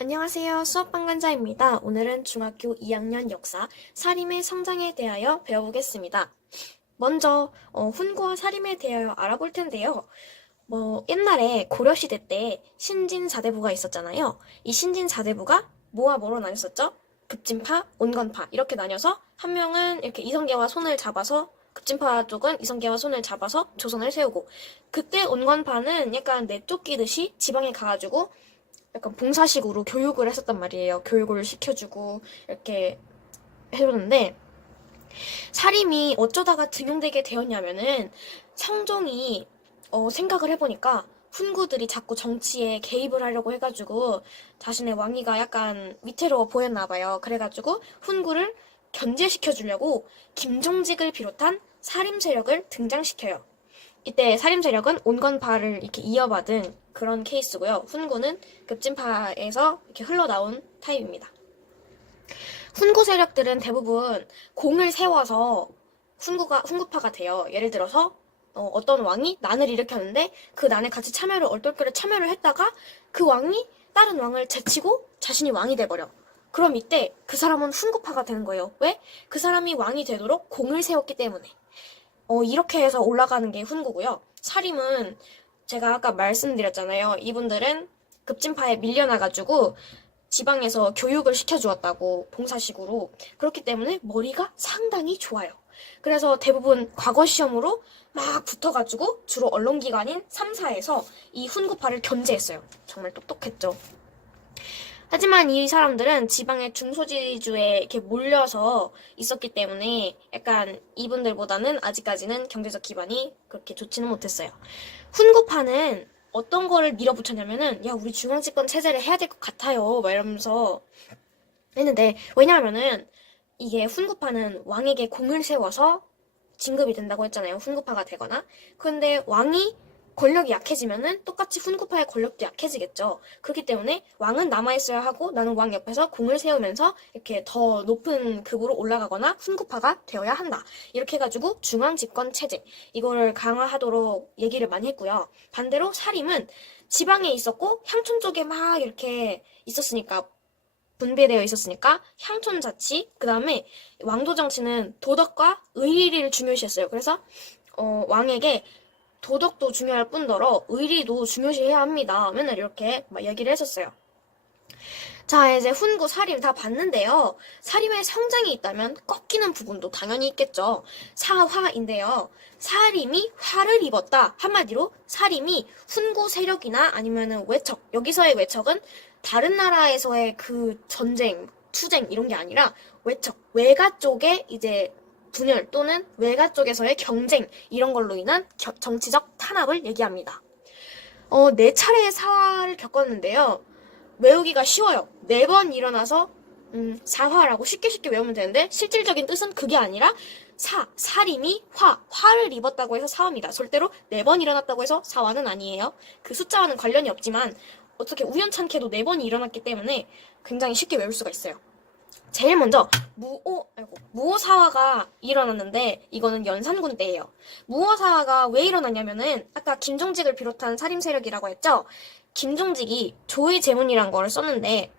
안녕하세요. 수업방관자입니다. 오늘은 중학교 2학년 역사, 살인의 성장에 대하여 배워보겠습니다. 먼저 훈구와 살인에 대하여 알아볼 텐데요. 옛날에 고려시대 때 신진사대부가 있었잖아요. 이 신진사대부가 뭐와 뭐로 나뉘었었죠? 급진파, 온건파 이렇게 나뉘어서 한 명은 이렇게 이성계와 손을 잡아서 급진파 쪽은 이성계와 손을 잡아서 조선을 세우고, 그때 온건파는 약간 내쫓기듯이 지방에 가가지고 약간 봉사식으로 교육을 했었단 말이에요. 교육을 시켜주고 이렇게 해줬는데, 사림이 어쩌다가 등용되게 되었냐면은 성종이 생각을 해보니까 훈구들이 자꾸 정치에 개입을 하려고 해가지고 자신의 왕위가 약간 위태로워 보였나 봐요. 그래가지고 훈구를 견제시켜주려고 김종직을 비롯한 사림 세력을 등장시켜요. 이때 사림 세력은 온건파를 이렇게 이어받은 그런 케이스고요. 훈구는 급진파에서 이렇게 흘러나온 타입입니다. 훈구 세력들은 대부분 공을 세워서 훈구파가 돼요. 예를 들어서 어떤 왕이 난을 일으켰는데 그 난에 같이 얼떨결에 참여를 했다가 그 왕이 다른 왕을 제치고 자신이 왕이 돼버려. 그럼 이때 그 사람은 훈구파가 되는 거예요. 왜? 그 사람이 왕이 되도록 공을 세웠기 때문에. 이렇게 해서 올라가는 게 훈구고요. 사림은 제가 아까 말씀드렸잖아요. 이분들은 급진파에 밀려나가지고 지방에서 교육을 시켜주었다고, 봉사식으로. 그렇기 때문에 머리가 상당히 좋아요. 그래서 대부분 과거 시험으로 막 붙어가지고 주로 언론기관인 3사에서 이 훈구파를 견제했어요. 정말 똑똑했죠. 하지만 이 사람들은 지방의 중소지주에 이렇게 몰려서 있었기 때문에 약간 이분들보다는 아직까지는 경제적 기반이 그렇게 좋지는 못했어요. 훈구파는 어떤 거를 밀어붙였냐면은, 야, 우리 중앙집권 체제를 해야 될 것 같아요, 막 이러면서 했는데, 왜냐하면은 이게 훈구파는 왕에게 공을 세워서 진급이 된다고 했잖아요. 훈구파가 되거나. 근데 왕이 권력이 약해지면은 똑같이 훈구파의 권력도 약해지겠죠. 그렇기 때문에 왕은 남아있어야 하고 나는 왕 옆에서 공을 세우면서 이렇게 더 높은 급으로 올라가거나 훈구파가 되어야 한다. 이렇게 해가지고 중앙집권 체제, 이거를 강화하도록 얘기를 많이 했고요. 반대로 사림은 지방에 있었고 향촌 쪽에 막 이렇게 분배되어 있었으니까 향촌 자치, 그 다음에 왕도 정치는 도덕과 의리를 중요시했어요. 그래서 왕에게 도덕도 중요할 뿐더러 의리도 중요시해야 합니다. 맨날 이렇게 막 얘기를 했었어요. 자, 이제 훈구, 사림 다 봤는데요. 사림의 성장이 있다면 꺾이는 부분도 당연히 있겠죠. 사화인데요. 사림이 화를 입었다. 한마디로 사림이 훈구 세력이나 아니면은 외척, 여기서의 외척은 다른 나라에서의 그 전쟁, 투쟁 이런 게 아니라 외척, 외가 쪽에 이제 분열 또는 외가 쪽에서의 경쟁 이런 걸로 인한 정치적 탄압을 얘기합니다. 네 차례의 사화를 겪었는데요. 외우기가 쉬워요. 4번 일어나서 사화라고 쉽게 외우면 되는데, 실질적인 뜻은 그게 아니라 사림이 화를 입었다고 해서 사화입니다. 절대로 4번 일어났다고 해서 사화는 아니에요. 그 숫자와는 관련이 없지만 어떻게 우연찮게도 4번이 일어났기 때문에 굉장히 쉽게 외울 수가 있어요. 제일 먼저 무오사화가 일어났는데, 이거는 연산군 때예요. 무오사화가 왜 일어났냐면은 아까 김종직을 비롯한 살림 세력이라고 했죠. 김종직이 조의 제문이란 거를 썼는데,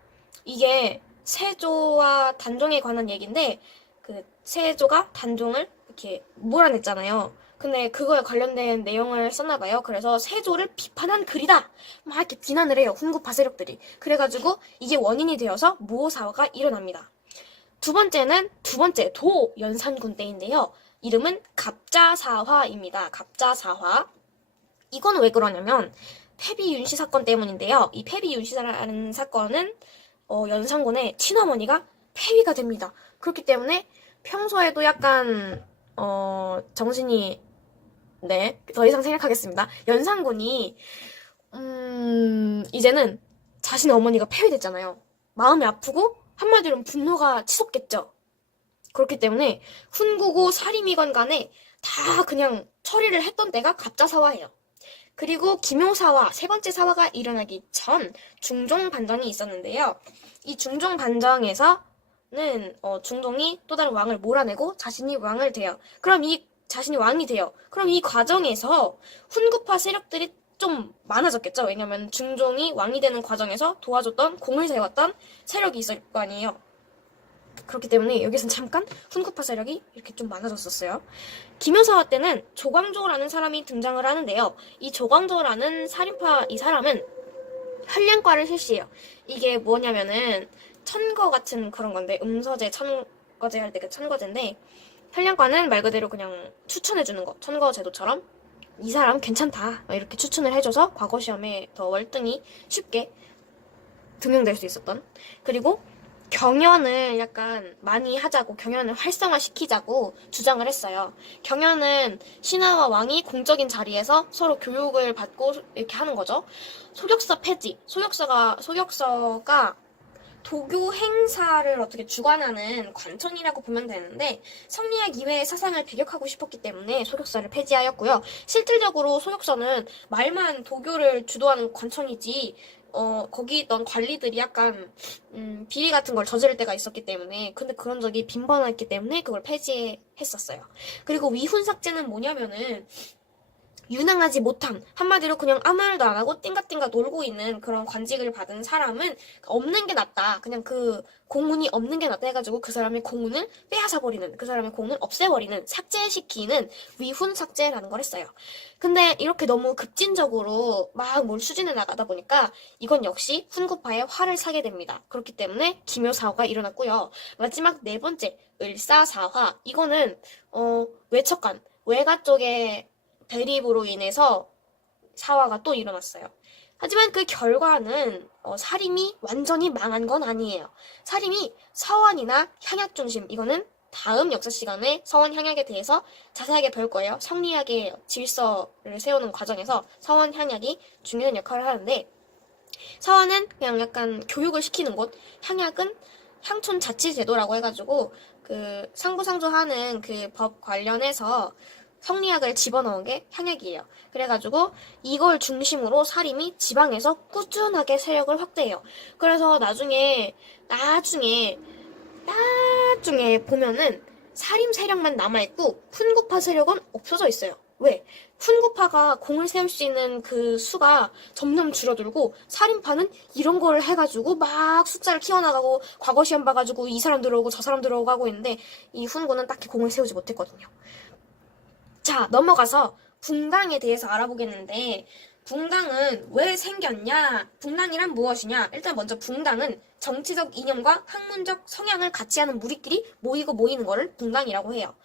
이게 세조와 단종에 관한 얘기인데, 그 세조가 단종을 이렇게 몰아냈잖아요. 근데 그거에 관련된 내용을 썼나봐요. 그래서 세조를 비판한 글이다, 막 이렇게 비난을 해요, 훈구파 세력들이. 그래가지고 이게 원인이 되어서 무오사화가 일어납니다. 두 번째 도 연산군 때인데요. 이름은 갑자사화입니다. 갑자사화. 이건 왜 그러냐면 패비윤씨 사건 때문인데요. 이 패비윤씨라는 사건은 연산군의 친어머니가 폐위가 됩니다. 그렇기 때문에 평소에도 약간 정신이, 네, 더 이상 생각하겠습니다. 연산군이 이제는 자신의 어머니가 폐위됐잖아요. 마음이 아프고 한마디로 분노가 치솟겠죠. 그렇기 때문에 훈구고 사림이건 간에 다 그냥 처리를 했던 때가 갑자사화예요. 그리고 기묘사화, 세 번째 사화가 일어나기 전 중종반정이 있었는데요. 이 중종반정에서는 중종이 또 다른 왕을 몰아내고 자신이 왕을 돼요. 자신이 왕이 돼요. 그럼 이 과정에서 훈구파 세력들이 좀 많아졌겠죠. 왜냐면 중종이 왕이 되는 과정에서 도와줬던, 공을 세웠던 세력이 있을 거 아니에요. 그렇기 때문에 여기선 잠깐 훈구파 세력이 이렇게 좀 많아졌었어요. 김효사화 때는 조광조라는 사람이 등장을 하는데요. 이 조광조라는 살인파 이 사람은 한량과를 실시해요. 이게 뭐냐면은 천거 같은 그런 건데, 음서제 천거제 할 때 그 천거제인데, 한량과는 말 그대로 그냥 추천해주는 거. 천거 제도처럼 이 사람 괜찮다 이렇게 추천을 해줘서 과거 시험에 더 월등히 쉽게 등용될 수 있었던. 그리고 경연을 약간 많이 하자고, 경연을 활성화시키자고 주장을 했어요. 경연은 신하와 왕이 공적인 자리에서 서로 교육을 받고 이렇게 하는 거죠. 소격서 폐지. 소격서가 도교 행사를 어떻게 주관하는 관청이라고 보면 되는데, 성리학 이외의 사상을 배격하고 싶었기 때문에 소격서를 폐지하였고요. 실질적으로 소격서는 말만 도교를 주도하는 관청이지, 거기 있던 관리들이 약간 비리 같은 걸 저지를 때가 있었기 때문에, 근데 그런 적이 빈번했기 때문에 그걸 폐지했었어요. 그리고 위훈삭제는 뭐냐면은 유능하지 못한, 한마디로 그냥 아무 말도 안 하고 띵가띵가 놀고 있는 그런 관직을 받은 사람은 없는 게 낫다. 그냥 그 공운이 없는 게 낫다 해가지고 그 사람의 공운을 빼앗아버리는, 그 사람의 공운을 없애버리는, 삭제시키는 위훈 삭제라는 걸 했어요. 근데 이렇게 너무 급진적으로 막 뭘 추진해 나가다 보니까 이건 역시 훈구파에 화를 사게 됩니다. 그렇기 때문에 기묘사화가 일어났고요. 마지막 네 번째, 을사사화. 이거는 외척간, 외가 쪽에 대립으로 인해서 사화가 또 일어났어요. 하지만 그 결과는 사림이 완전히 망한 건 아니에요. 사림이 서원이나 향약 중심, 이거는 다음 역사 시간에 서원 향약에 대해서 자세하게 배울 거예요. 성리학의 질서를 세우는 과정에서 서원 향약이 중요한 역할을 하는데, 서원은 그냥 약간 교육을 시키는 곳, 향약은 향촌 자치제도라고 해가지고 그 상부상조하는 그 법 관련해서 성리학을 집어넣은 게 향약이에요. 그래가지고 이걸 중심으로 사림이 지방에서 꾸준하게 세력을 확대해요. 그래서 나중에 보면은 사림 세력만 남아있고 훈구파 세력은 없어져 있어요. 왜? 훈구파가 공을 세울 수 있는 그 수가 점점 줄어들고, 사림파는 이런 걸 해가지고 막 숫자를 키워나가고 과거 시험 봐가지고 이 사람 들어오고 저 사람 들어오고 하고 있는데, 이 훈구는 딱히 공을 세우지 못했거든요. 자, 넘어가서 붕당에 대해서 알아보겠는데, 붕당은 왜 생겼냐? 붕당이란 무엇이냐? 일단 먼저 붕당은 정치적 이념과 학문적 성향을 같이 하는 무리끼리 모이는 거를 붕당이라고 해요.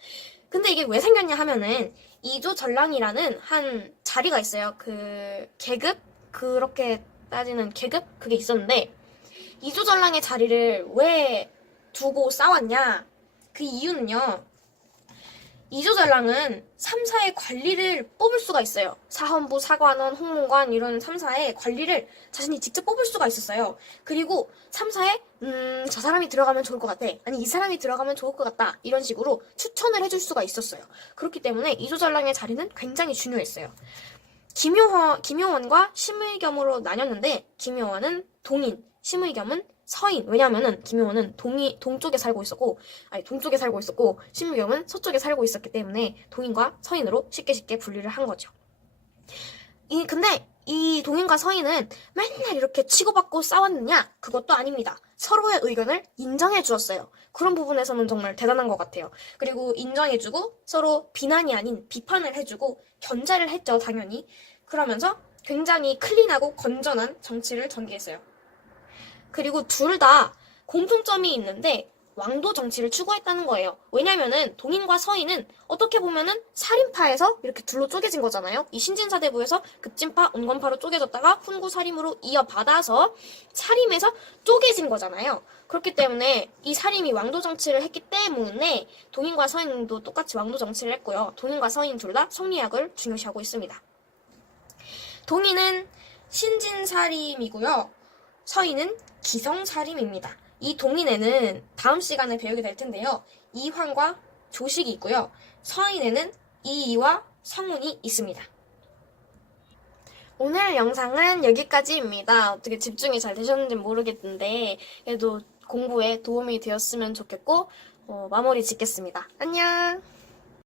근데 이게 왜 생겼냐 하면은 이조전랑이라는 한 자리가 있어요. 그 계급? 그렇게 따지는 계급? 그게 있었는데, 이조전랑의 자리를 왜 두고 싸웠냐? 그 이유는요, 이조전랑은 3사의 관리를 뽑을 수가 있어요. 사헌부, 사관원, 홍문관 이런 3사의 관리를 자신이 직접 뽑을 수가 있었어요. 그리고 3사에 저 사람이 들어가면 좋을 것 같아. 아니, 이 사람이 들어가면 좋을 것 같다. 이런 식으로 추천을 해줄 수가 있었어요. 그렇기 때문에 이조전랑의 자리는 굉장히 중요했어요. 김효원과 심의겸으로 나뉘었는데, 김효원은 동인, 심의겸은 서인. 왜냐면은 김효원은 동쪽에 살고 있었고, 심의겸은 서쪽에 살고 있었기 때문에 동인과 서인으로 쉽게 분리를 한 거죠. 근데 이 동인과 서인은 맨날 이렇게 치고받고 싸웠느냐? 그것도 아닙니다. 서로의 의견을 인정해 주었어요. 그런 부분에서는 정말 대단한 것 같아요. 그리고 인정해주고 서로 비난이 아닌 비판을 해주고 견제를 했죠, 당연히. 그러면서 굉장히 클린하고 건전한 정치를 전개했어요. 그리고 둘 다 공통점이 있는데 왕도 정치를 추구했다는 거예요. 왜냐면은 동인과 서인은 어떻게 보면은 살인파에서 이렇게 둘로 쪼개진 거잖아요. 이 신진사대부에서 급진파, 온건파로 쪼개졌다가 훈구 살림으로 이어받아서 살림에서 쪼개진 거잖아요. 그렇기 때문에 이 살림이 왕도 정치를 했기 때문에 동인과 서인도 똑같이 왕도 정치를 했고요. 동인과 서인 둘 다 성리학을 중요시하고 있습니다. 동인은 신진살림이고요. 서인은 기성살림입니다. 이 동인에는 다음 시간에 배우게 될 텐데요. 이황과 조식이 있고요. 서인에는 이이와 성운이 있습니다. 오늘 영상은 여기까지입니다. 어떻게 집중이 잘 되셨는지 모르겠는데 그래도 공부에 도움이 되었으면 좋겠고 마무리 짓겠습니다. 안녕!